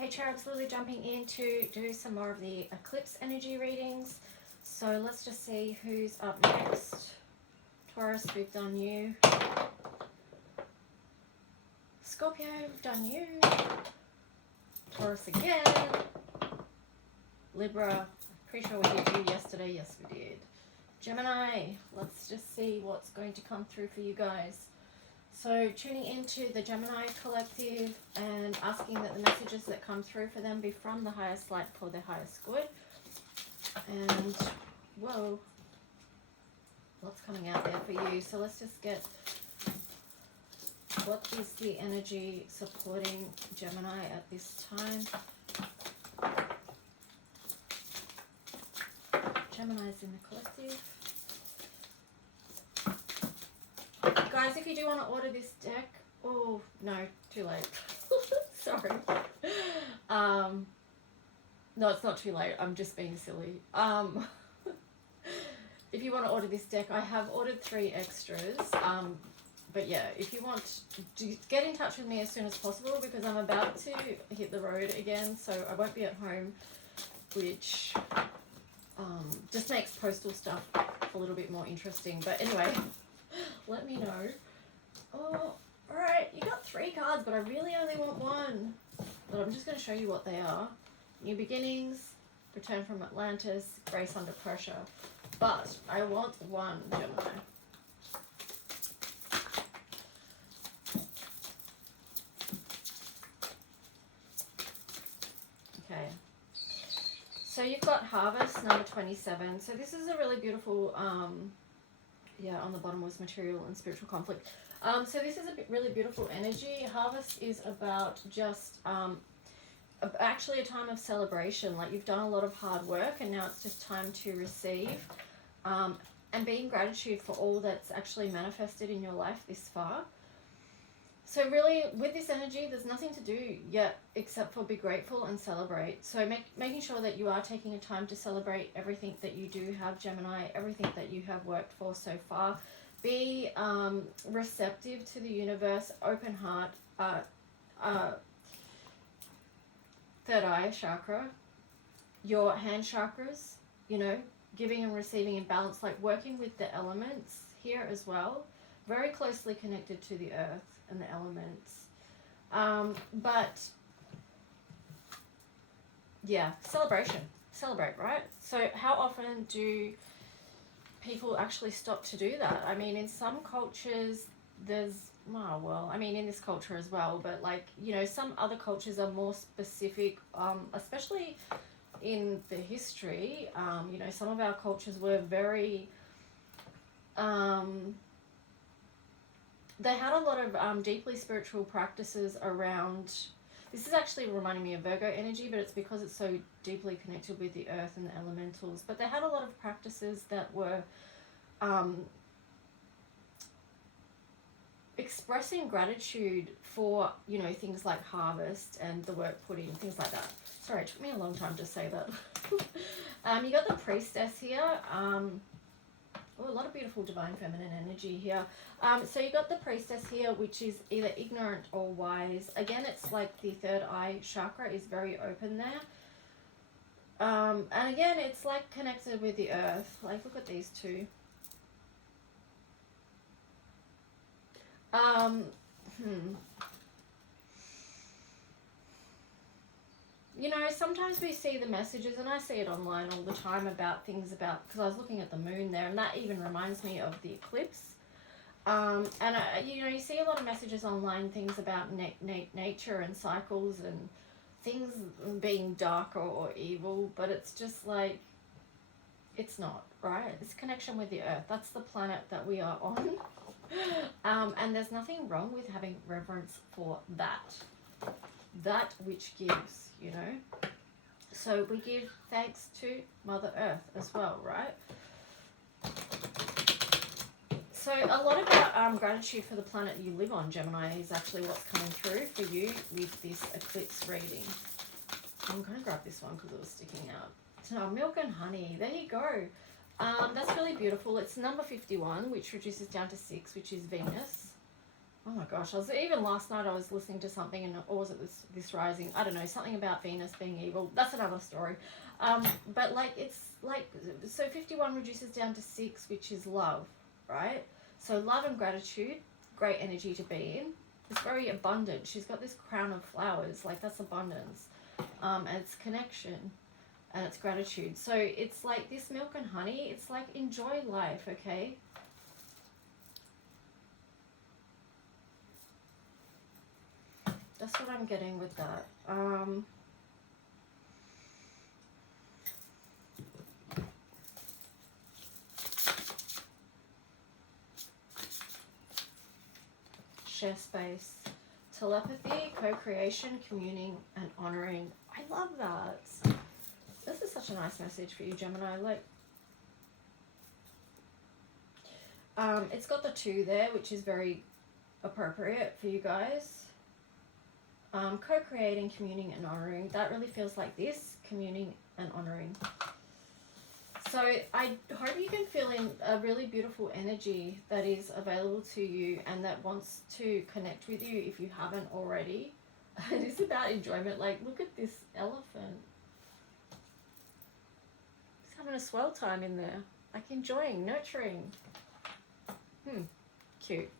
Hey, Chair, absolutely jumping in to do some more of the eclipse energy readings. So let's just see who's up next. Taurus, we've done you. Scorpio, we've done you. Taurus again. Libra, pretty sure we did you yesterday. Yes, we did. Gemini, let's just see what's going to come through for you guys. So tuning into the Gemini collective and asking that the messages that come through for them be from the highest light for their highest good. And whoa, lots coming out there for you. So let's just get, what is the energy supporting Gemini at this time? Gemini's in the collective. Guys, if you do want to order this deck, oh no, too late. Sorry. No, it's not too late. I'm just being silly. If you want to order this deck, I have ordered 3 extras. But yeah, if you want to get in touch with me as soon as possible, because I'm about to hit the road again, so I won't be at home, which just makes postal stuff a little bit more interesting. But anyway, let me know. Oh, alright, you got 3 cards, but I really only want 1. But I'm just going to show you what they are. New beginnings, return from Atlantis, grace under pressure. But I want 1, Gemini. Okay. So you've got Harvest, number 27. So this is a really beautiful, yeah, on the bottom was material and spiritual conflict. So this is a really beautiful energy. Harvest is about just actually a time of celebration. Like you've done a lot of hard work and now it's just time to receive, and be in gratitude for all that's actually manifested in your life this far. So really, with this energy, there's nothing to do yet except for be grateful and celebrate. So making sure that you are taking a time to celebrate everything that you do have, Gemini, everything that you have worked for so far. Be receptive to the universe, open heart, third eye chakra, your hand chakras, you know, giving and receiving in balance, like working with the elements here as well. Very closely connected to the earth and the elements. But yeah, celebration. Celebrate, right? So how often do people actually stop to do that? I mean, in some cultures, there's, oh, well, I mean, in this culture as well, but like, you know, some other cultures are more specific, especially in the history. You know, some of our cultures were very, they had a lot of deeply spiritual practices around. This is actually reminding me of Virgo energy, but it's because it's so deeply connected with the earth and the elementals. But they had a lot of practices that were expressing gratitude for, you know, things like harvest and the work put in, things like that. Sorry, it took me a long time to say that. You got the priestess here. Oh, a lot of beautiful divine feminine energy here. So you got the priestess here, which is either ignorant or wise. Again, it's like the third eye chakra is very open there. And again, it's like connected with the earth. Like, look at these two. You know, sometimes we see the messages, and I see it online all the time about things about, because I was looking at the moon there, and that even reminds me of the eclipse. And you know, you see a lot of messages online, things about nature and cycles and things being dark or evil, but it's just like, it's not, right? It's connection with the earth. That's the planet that we are on. And there's nothing wrong with having reverence for that which gives, you know. So we give thanks to Mother Earth as well, right? So a lot about gratitude for the planet you live on, Gemini, is actually what's coming through for you with this eclipse reading. I'm going to grab this one because it was sticking out. So milk and honey, there you go. That's really beautiful. It's number 51, which reduces down to 6, which is Venus. Oh my gosh, even last night I was listening to something, and or was it this rising? I don't know, something about Venus being evil. That's another story. But like it's like, so 51 reduces down to 6, which is love, right? So love and gratitude, great energy to be in. It's very abundant. She's got this crown of flowers, like that's abundance, and it's connection, and it's gratitude. So it's like this milk and honey. It's like enjoy life, okay? That's what I'm getting with that. Share space, telepathy, co-creation, communing, and honoring. I love that. This is such a nice message for you, Gemini. Like, it's got the 2 there, which is very appropriate for you guys. Co-creating, communing, and honoring. That really feels like this, communing and honoring. So I hope you can feel in a really beautiful energy that is available to you and that wants to connect with you if you haven't already. It is about enjoyment. Like, look at this elephant. He's having a swell time in there. Like, enjoying, nurturing. Cute.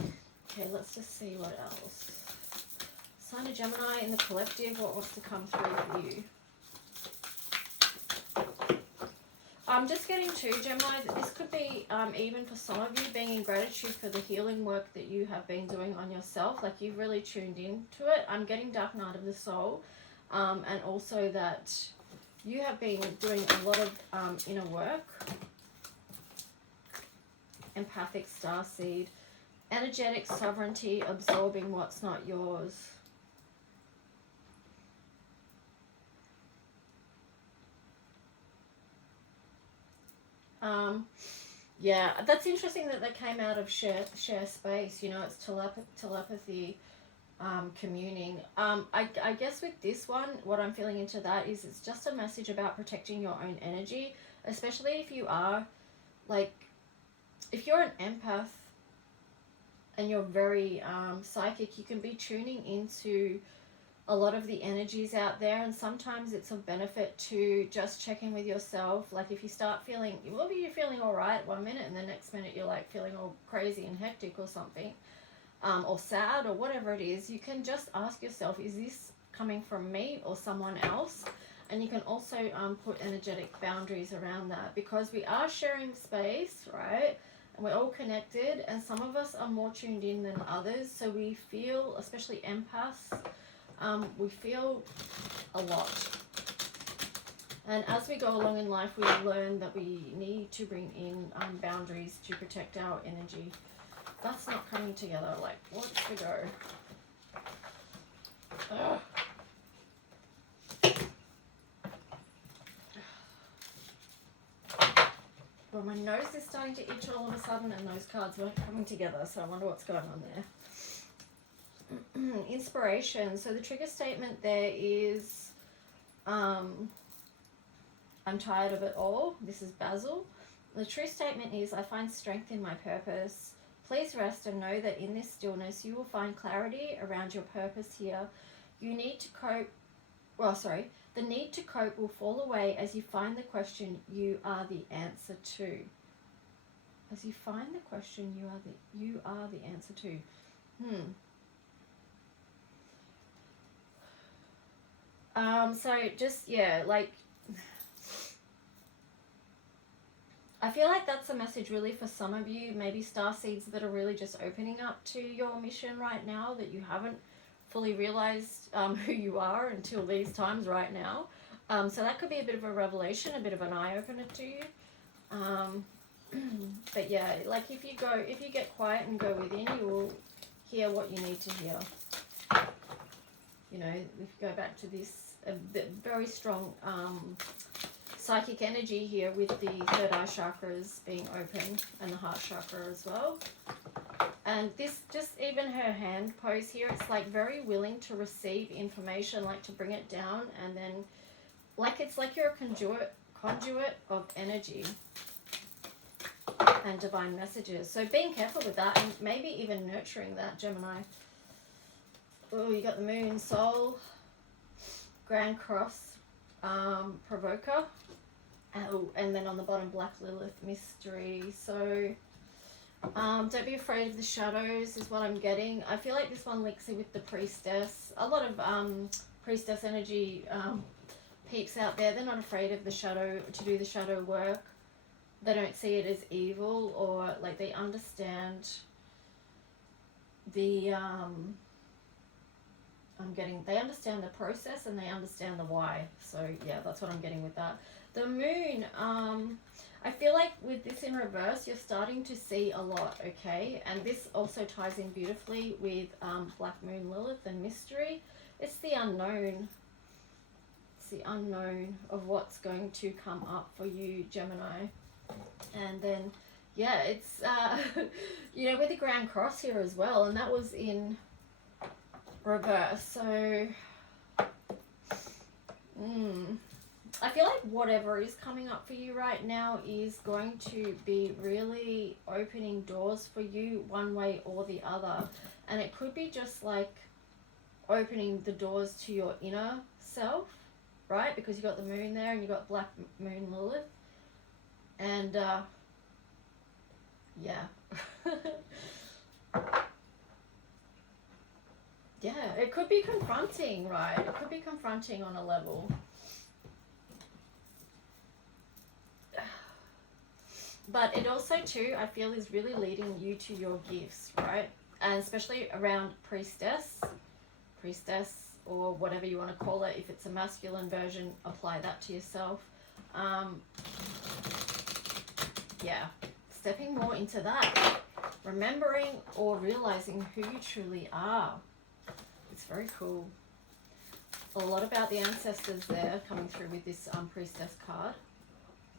Okay, let's just see what else. Sign of Gemini in the collective, what wants to come through for you? I'm just getting to, Gemini, that this could be even for some of you being in gratitude for the healing work that you have been doing on yourself. Like, you've really tuned into it. I'm getting Dark Night of the Soul, and also that you have been doing a lot of inner work. Empathic starseed, energetic sovereignty, absorbing what's not yours. Yeah, that's interesting that came out of share space. You know, it's telepathy, communing. I guess with this one, what I'm feeling into that is it's just a message about protecting your own energy, especially if you are, like, if you're an empath and you're very psychic, you can be tuning into a lot of the energies out there, and sometimes it's of benefit to just check in with yourself. Like, if you start feeling, maybe you're feeling all right 1 minute and the next minute you're like feeling all crazy and hectic or something, or sad or whatever it is, you can just ask yourself, is this coming from me or someone else? And you can also put energetic boundaries around that, because we are sharing space, right? And we're all connected, and some of us are more tuned in than others, so we feel, especially empaths, we feel a lot. And as we go along in life, we learn that we need to bring in boundaries to protect our energy. That's not coming together. Like, what's the go? Ugh. Well, my nose is starting to itch all of a sudden, and those cards weren't coming together, so I wonder what's going on there. Inspiration. So the trigger statement there is, I'm tired of it all. This is Basil. The true statement is, I find strength in my purpose. Please rest and know that in this stillness you will find clarity around your purpose here. You need to cope. The need to cope will fall away as you find the question you are the answer to. As you find the question you are the answer to. So just, yeah, like, I feel like that's a message really for some of you, maybe starseeds that are really just opening up to your mission right now, that you haven't fully realized who you are until these times right now. So that could be a bit of a revelation, a bit of an eye-opener to you. But yeah, like, if you get quiet and go within, you will hear what you need to hear. You know, if you go back to this very strong psychic energy here with the third eye chakras being open and the heart chakra as well. And this, just even her hand pose here, it's like very willing to receive information, like to bring it down, and then, like, it's like you're a conduit of energy. and divine messages. So being careful with that, and maybe even nurturing that, Gemini. Oh, you got the Moon, Soul, Grand Cross, Provoker. Oh, and then on the bottom, Black Lilith, Mystery. So don't be afraid of the shadows is what I'm getting. I feel like this one links in with the Priestess. A lot of Priestess energy peeps out there. They're not afraid of the shadow, to do the shadow work. They don't see it as evil, or like they understand the they understand the process and they understand the why. So yeah, that's what I'm getting with that. The Moon, I feel like with this in reverse, you're starting to see a lot, okay? And this also ties in beautifully with Black Moon, Lilith, and Mystery. It's the unknown. It's the unknown of what's going to come up for you, Gemini. And then, yeah, it's, you know, with the Grand Cross here as well, and that was in reverse. So, I feel like whatever is coming up for you right now is going to be really opening doors for you one way or the other. And it could be just like opening the doors to your inner self, right? Because you got the Moon there and you got Black Moon, Lilith. And, yeah. Yeah, it could be confronting, right? It could be confronting on a level. But it also, too, I feel is really leading you to your gifts, right? And especially around Priestess, or whatever you want to call it. If it's a masculine version, apply that to yourself. Yeah, stepping more into that. Remembering or realizing who you truly are. It's very cool. A lot about the ancestors there coming through with this Priestess card.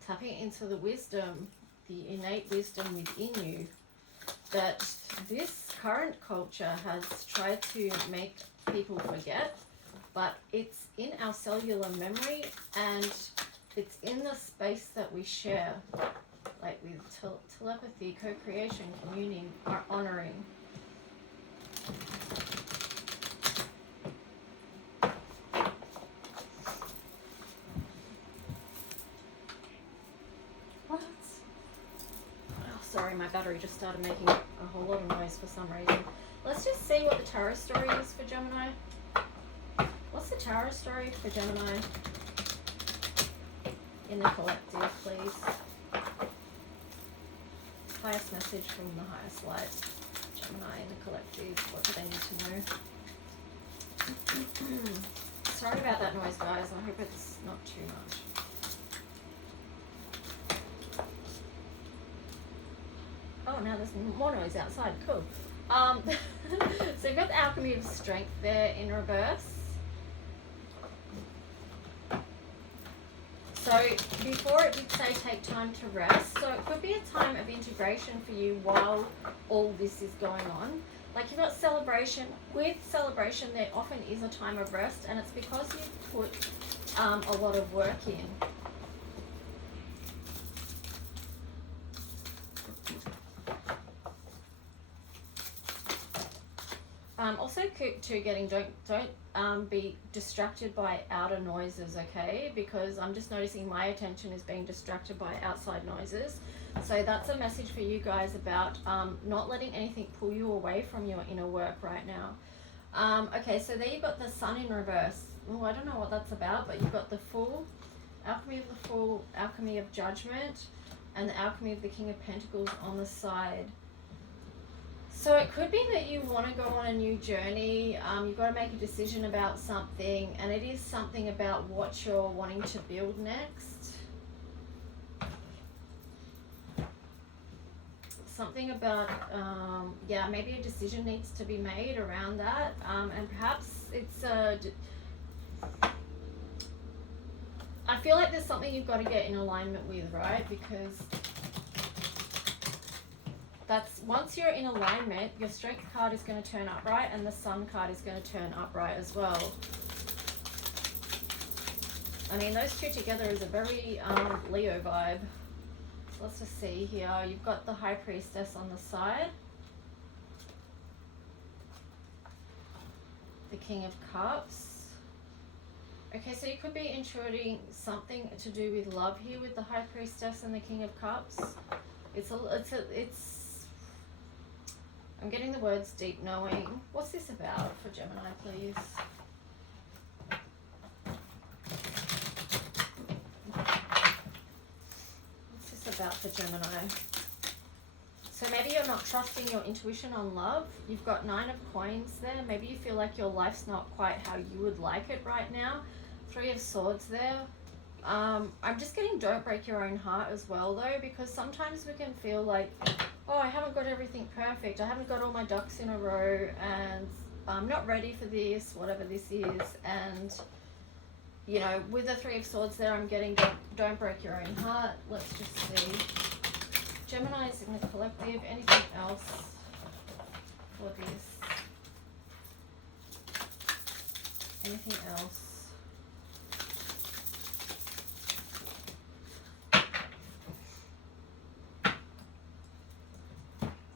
Tapping into the wisdom, the innate wisdom within you that this current culture has tried to make people forget, but it's in our cellular memory and it's in the space that we share, like with telepathy, co-creation, communing, or honoring. What? Oh, sorry, my battery just started making a whole lot of noise for some reason. Let's just see what the tarot story is for Gemini. What's the tarot story for Gemini in the collective, please? Highest message from the highest light. Gemini in the collective. What do they need to know? Sorry about that noise, guys. I hope it's not too much. Oh, now there's more noise outside. Cool. So you've got the Alchemy of Strength there in reverse. So before it did say take time to rest, so it could be a time of integration for you while all this is going on. Like you've got celebration. With celebration, there often is a time of rest, and it's because you've put a lot of work in. Also, to getting don't be distracted by outer noises, okay? Because I'm just noticing my attention is being distracted by outside noises. So that's a message for you guys about not letting anything pull you away from your inner work right now. Okay, so there you've got the Sun in reverse. Oh, I don't know what that's about, but you've got the Fool, Alchemy of the Fool, Alchemy of Judgment, and the Alchemy of the King of Pentacles on the side. So it could be that you want to go on a new journey, you've got to make a decision about something, and it is something about what you're wanting to build next. Something about, yeah, maybe a decision needs to be made around that, and perhaps it's I feel like there's something you've got to get in alignment with, right? Because that's, once you're in alignment, your Strength card is going to turn upright and the Sun card is going to turn upright as well. I mean, those two together is a very Leo vibe. Let's just see here. You've got the High Priestess on the side. The King of Cups. Okay, so you could be intuiting something to do with love here with the High Priestess and the King of Cups. I'm getting the words deep knowing. What's this about for Gemini, please? What's this about for Gemini? So maybe you're not trusting your intuition on love. You've got 9 of Coins there. Maybe you feel like your life's not quite how you would like it right now. 3 of Swords there. I'm just getting don't break your own heart as well though, because sometimes we can feel like, oh, I haven't got everything perfect. I haven't got all my ducks in a row and I'm not ready for this, whatever this is. And, you know, with the 3 of Swords there, I'm getting don't break your own heart. Let's just see. Gemini's in the collective. Anything else for this? Anything else?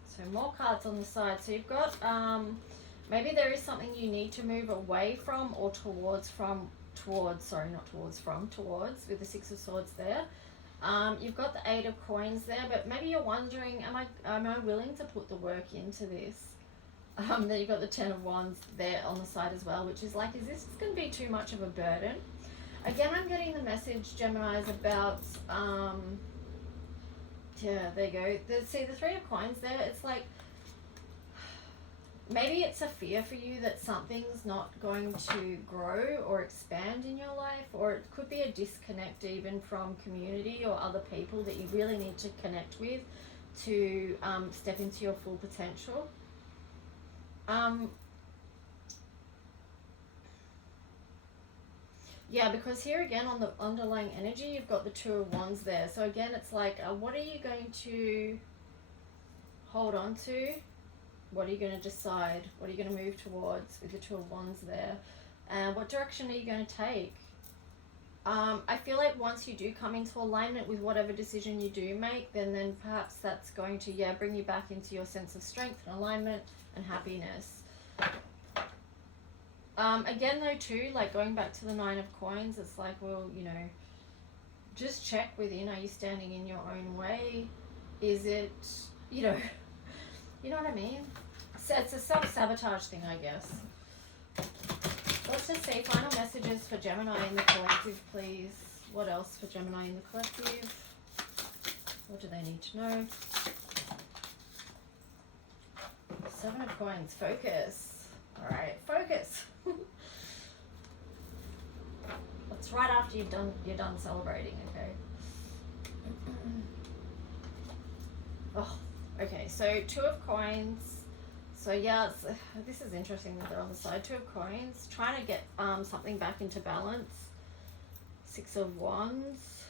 So more cards on the side. So you've got, maybe there is something you need to move away from or towards with the 6 of Swords there. You've got the 8 of Coins there, but maybe you're wondering, am I willing to put the work into this? Then you've got the 10 of Wands there on the side as well, which is like, is this going to be too much of a burden? Again, I'm getting the message, Gemini, is about, yeah, there you go. See, the 3 of Coins there, it's like, maybe it's a fear for you that something's not going to grow or expand in your life, or it could be a disconnect even from community or other people that you really need to connect with to step into your full potential. Yeah, because here again on the underlying energy, you've got the 2 of Wands there. So again, it's like, what are you going to hold on to? What are you going to decide? What are you going to move towards with the 2 of Wands there? And what direction are you going to take? I feel like once you do come into alignment with whatever decision you do make, then perhaps that's going to, yeah, bring you back into your sense of strength and alignment and happiness. Again though too, like going back to the 9 of Coins, it's like, well, you know, just check within. Are you standing in your own way? Is it, you know what I mean? So it's a self-sabotage thing, I guess. Let's just see final messages for Gemini in the collective, please. What else for Gemini in the collective? What do they need to know? 7 of Coins, focus. All right, focus. That's right after you're done celebrating, okay? Oh, okay, so 2 of Coins. So yeah, this is interesting that they're on the side. 2 of Coins, trying to get something back into balance. 6 of Wands.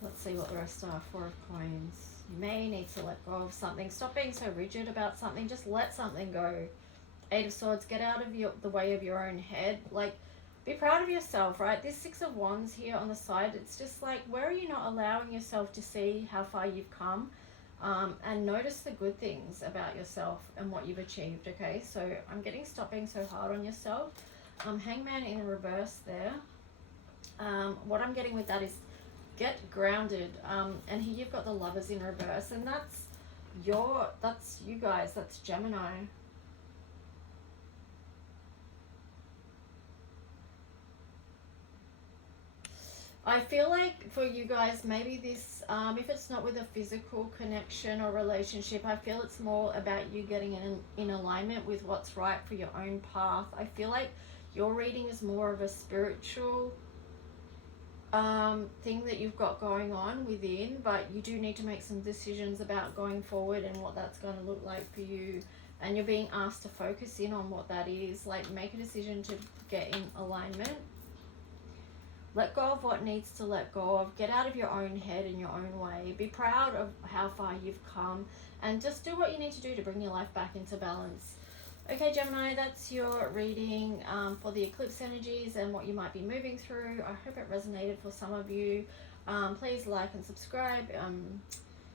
Let's see what the rest are. 4 of Coins. You may need to let go of something. Stop being so rigid about something. Just let something go. 8 of Swords. Get out of the way of your own head. Like, be proud of yourself, right? This 6 of Wands here on the side, it's just like, where are you not allowing yourself to see how far you've come? And notice the good things about yourself and what you've achieved, okay? So I'm getting stop being so hard on yourself. Hangman in reverse there. What I'm getting with that is get grounded. And here you've got the Lovers in reverse, and that's you guys, that's Gemini. I feel like for you guys, maybe this, if it's not with a physical connection or relationship, I feel it's more about you getting in alignment with what's right for your own path. I feel like your reading is more of a spiritual thing that you've got going on within, but you do need to make some decisions about going forward and what that's going to look like for you. And you're being asked to focus in on what that is. Like, make a decision to get in alignment. Let go of what needs to let go of. Get out of your own head in your own way. Be proud of how far you've come. And just do what you need to do to bring your life back into balance. Okay, Gemini, that's your reading for the eclipse energies and what you might be moving through. I hope it resonated for some of you. Please like and subscribe.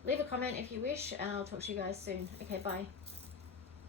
Leave a comment if you wish, and I'll talk to you guys soon. Okay, bye.